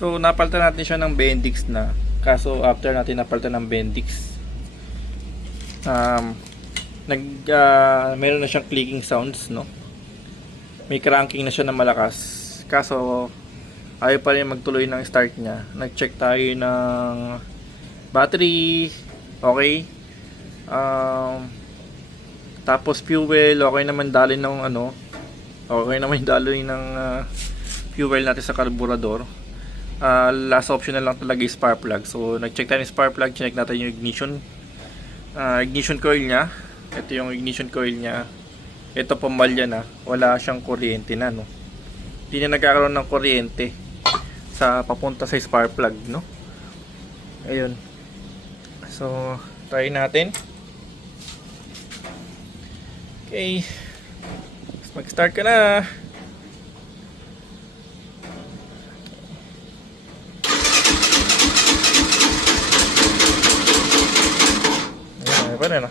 So napalitan natin siya ng Bendix na. Kaso after natin napalitan ng Bendix, meron na siyang clicking sounds, no? May cranking na siya na malakas. Kaso ayaw pa rin magtuloy ng start niya. Nag-check tayo ng battery, okay. Tapos fuel, okay naman daloy ng okay naman daloy ng fuel natin sa carburetor. Last option na lang talaga is spark plug. So nag-check tayo ng spark plug, check natin yung ignition coil niya. Ito yung ignition coil niya. Ito pumalya na, wala siyang kuryente na, no. Hindi na nagkakaroon ng kuryente sa papunta sa spark plug, no. Ayun. So try natin. Okay. Mag-start ka na. Ayan, pa rin,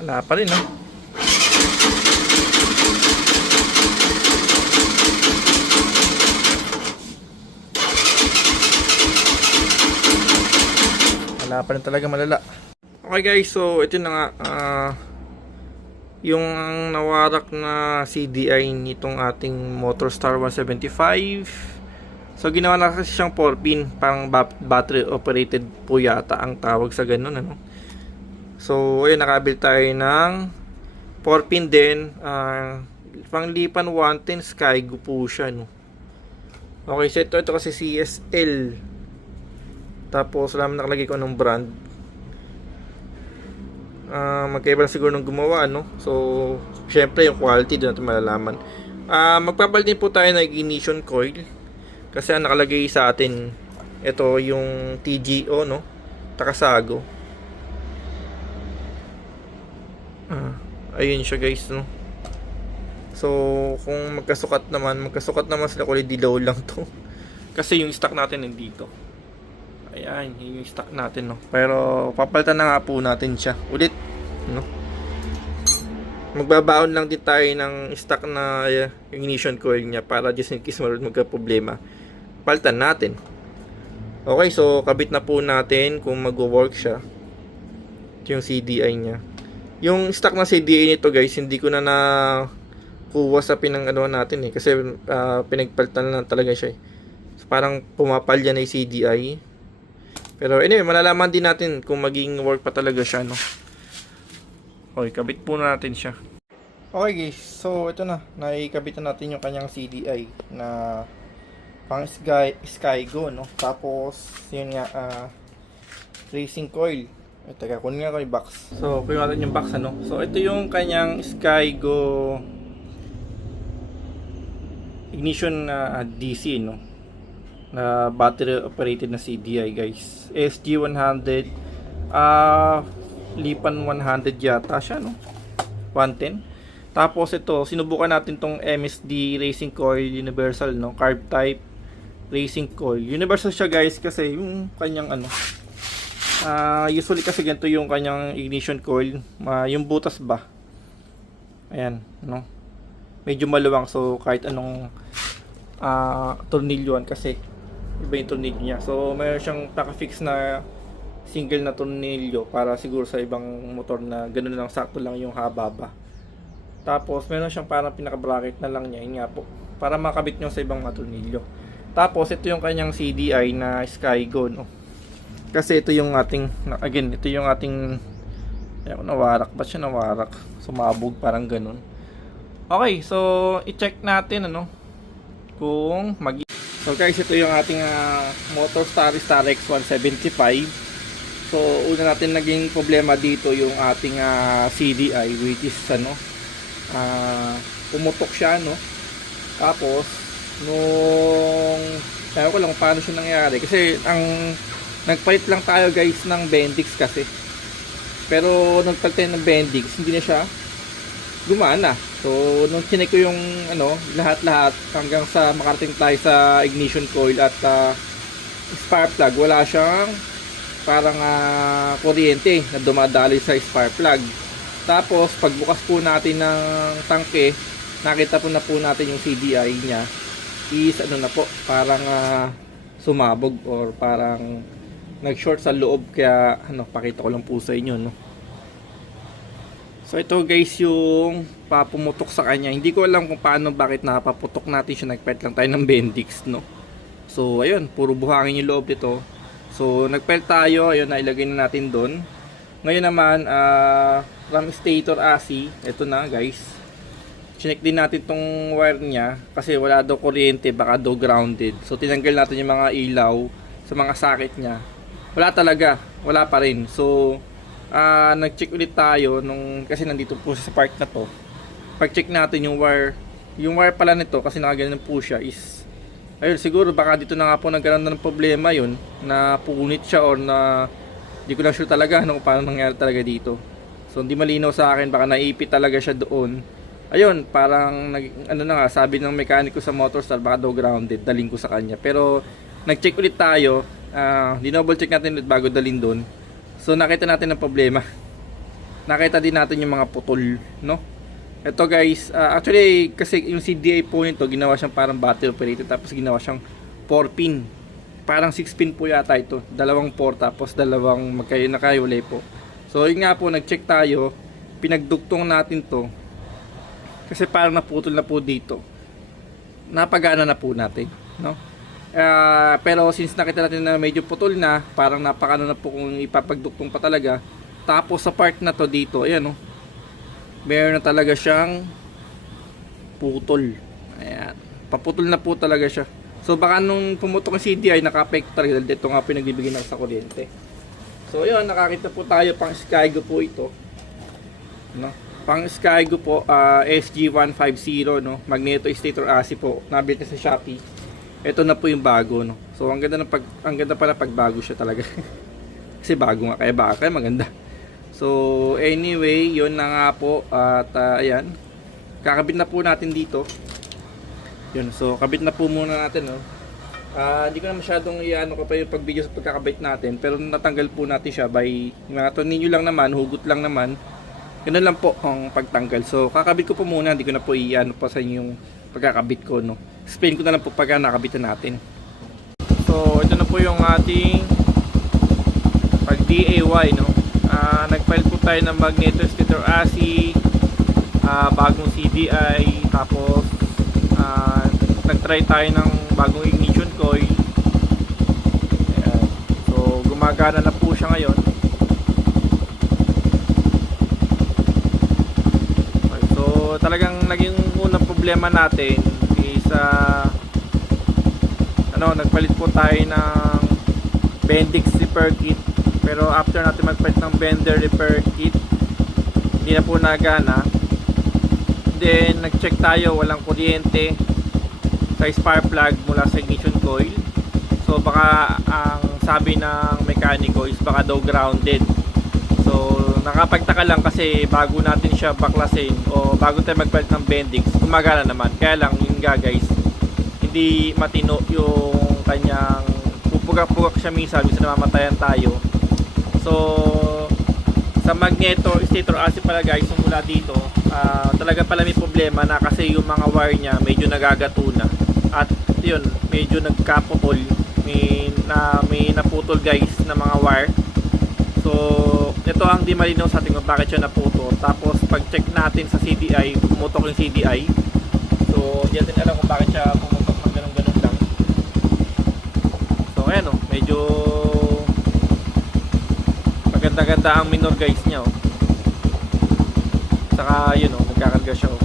wala pa rin, no? Wala pa rin talaga, malala. Okay guys, so ito na nga yung nawarak na CDI nitong ating Motorstar 175. So ginawa na kasi siyang 4-pin, parang battery operated po yata ang tawag sa ganun, ano. So ayun, nakabil tayo ng 4-pin din, panglipan 110 Skygo po siya, no. Okay, so ito kasi CSL. Tapos wala naman nakalagay ko ng brand. Magkaiba lang siguro ng gumawa, no? So syempre yung quality doon natin malalaman. Magpapalit din po tayo ng ignition coil. Kasi ang nakalagay sa atin, ito yung TGO, no? Takasago. Ayun siya guys, no? So kung magkasukat naman sila, kulay dilaw lang to. Kasi yung stock natin nandito. Ayan, yung stock natin, no. Pero papalitan na nga po natin siya ulit, no. Magbabaon lang din tayo ng stock na ignition coil niya para just in case magka-problema, palitan natin. Okay, so kabit na po natin kung magwo-work siya. Ito yung CDI niya. Yung stock na CDI nito guys, hindi ko na kuha sa natin kasi pinagpalitan na talaga siya. So, parang pumapalya na yung CDI. Pero anyway, malalaman din natin kung maging work pa talaga siya, no. Okay, kabit po natin siya. Okay guys, so ito na, naikabit na natin yung kanyang CDI na pang Skygo, no. Tapos yun nga, racing coil. Teka, kunin nga ko yung box. So kunin natin yung box, ano. So ito yung kanyang Skygo ignition DC, no, na battery operated na CDI guys. SG100, lipan 100 yata siya, no, 110. Tapos ito, sinubukan natin tong MSD racing coil universal, no, carb type racing coil. Universal siya guys kasi yung kanyang usually kasi ganito yung kanyang ignition coil, yung butas ba, ayan, no, medyo maluwang. So kahit anong tornilyoan kasi iba yung tornilyo niya. So mayroon siyang naka-fix na single na tornilyo para siguro sa ibang motor na ganoon lang, sakto lang yung haba ba. Tapos meron siyang parang pinaka-bracket na lang niya, yun nga po, para makabit nyo sa ibang mga tornilyo. Tapos ito yung kanyang CDI na Skygo, no. Kasi ito yung ating, again, ito yung ating, ayan, nawarak ba siya, nawarak, sumabog, parang ganun. Okay, so i-check natin, ano, kung so guys, ito yung ating Motorstar Starex 175. So una natin naging problema dito yung ating CDI, which is pumutok siya, no. Tapos nung sabi ko lang paano siya nangyari, kasi nagpalit lang tayo guys ng Bendix kasi, pero nagpalit tayo ng Bendix, hindi na siya gumana. So nung chinek ko yung lahat-lahat hanggang sa makarating tayo sa ignition coil at spark plug, wala siyang parang kuryente na dumadaloy sa spark plug. Tapos pagbukas po natin ng tangke, nakita po na po natin yung CDI niya is ano na po, parang sumabog or parang nag-short sa loob, kaya ano, pakita ko lang po sa inyo, no. So ito guys yung papumutok sa kanya. Hindi ko alam kung paano, bakit napaputok natin siya. Nagpet lang tayo ng Bendix, no. So ayun, puro buhangin yung loob nito. So nagpet tayo, ayun, nailagay na natin doon. Ngayon naman, RAM stator ASI, ito na guys. Chinek din natin tong wire niya kasi wala daw kuryente, baka daw grounded. So tinanggal natin yung mga ilaw sa mga socket niya. Wala talaga, wala pa rin. So nag-check ulit tayo nung, kasi nandito po sa part na to. Pag-check natin yung wire pala nito, kasi nakaganon po siya, is ayun, siguro baka dito na nga po nagkaroon na ng problema yun, na punit siya or na hindi ko lang sure talaga kung paano nangyari talaga dito. So hindi malinaw sa akin, baka naipit talaga siya doon. Ayun, parang ano na nga, sabi ng mekaniko sa Motorstar, baka daw grounded, daling ko sa kanya. Pero nag-check ulit tayo, dinouble check natin ulit bago dalhin doon. So nakita natin ang problema. Nakita din natin yung mga putol, no? Ito guys, actually kasi yung CDI po nito, ginawa siyang parang battery operated, tapos ginawa siyang 4 pin. Parang 6 pin po yata ito, dalawang 4 tapos dalawang nakayulay po. So yun nga po, nag-check tayo, pinagdugtong natin to. Kasi parang naputol na po dito. Napagana na po natin, no? Pero since nakita natin na medyo putol na, parang napakano na po kung ipapagduktong pa talaga. Tapos sa part na to dito, ayan, no, meron na talaga siyang putol. Ayan, paputol na po talaga siya. So baka nung pumutok ang CDI, naka-affect talaga dito nga pinagbibigyan na sa kuryente. So ayun, nakakita po tayo pang Skygo po ito, no? Pang Skygo po, SG150, no? Magneto stator ASI po. Nabili sa Shopee. Ito na po yung bago, no? So ang ganda pala pag bago siya talaga. Kasi bago nga, kaya maganda. So anyway, yun na nga po. At ayan, kakabit na po natin dito. Yun, so kabit na po muna natin, no? Hindi ko na masyadong iano ko pa yung pag-video sa pagkakabit natin, pero natanggal po natin siya by mga tornilyo lang naman, hugot lang naman. Ganun lang po ang pagtanggal. So kakabit ko po muna, hindi ko na po iano pa sa inyo yung pagkakabit ko, no. Explain ko na lang po pagka nakabitan natin. So ito na po yung ating pag DIY, no. Nagfile po tayo ng magneto stator ASI, bagong CDI, tapos nagtry tayo ng bagong ignition coil. Ayan. So gumagana na po siya ngayon. Okay, so talagang naging unang problema natin is nagpalit po tayo ng Bendix repair kit, pero after natin magpalit ng Bender repair kit, hindi na po nagana. Then nag-check tayo, walang kuryente sa spark plug mula sa ignition coil. So baka ang sabi ng mekaniko is baka daw grounded. So nakapagtaka lang kasi bago natin siya baklasin o bago tayo magpalit ng Bendix, gumagana naman. Kaya lang yun nga guys, hindi matino yung kanyang pupugak-pugak siya, minsan namamatayan tayo. So sa magneto stator ASI pala guys, mula dito talaga pala may problema na, kasi yung mga wire niya medyo nagagato na. At yun, medyo nagkaputol, may naputol guys na mga wire. So ito ang di malinaw sa atin kung bakit siya naputol. Tapos pag check natin sa CDI, pumutok yung CDI. So hindi natin alam kung bakit siya pumutok ng ganun lang. So ayan, medyo maganda-ganda ang minor guys niya, oh. Saka yun, nagkakarga siya, oh.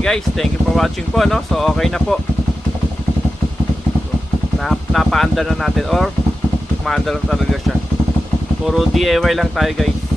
Guys, thank you for watching po, no? So okay na po. Napaandar na natin, or maandar na talaga siya. Puro DIY lang tayo guys.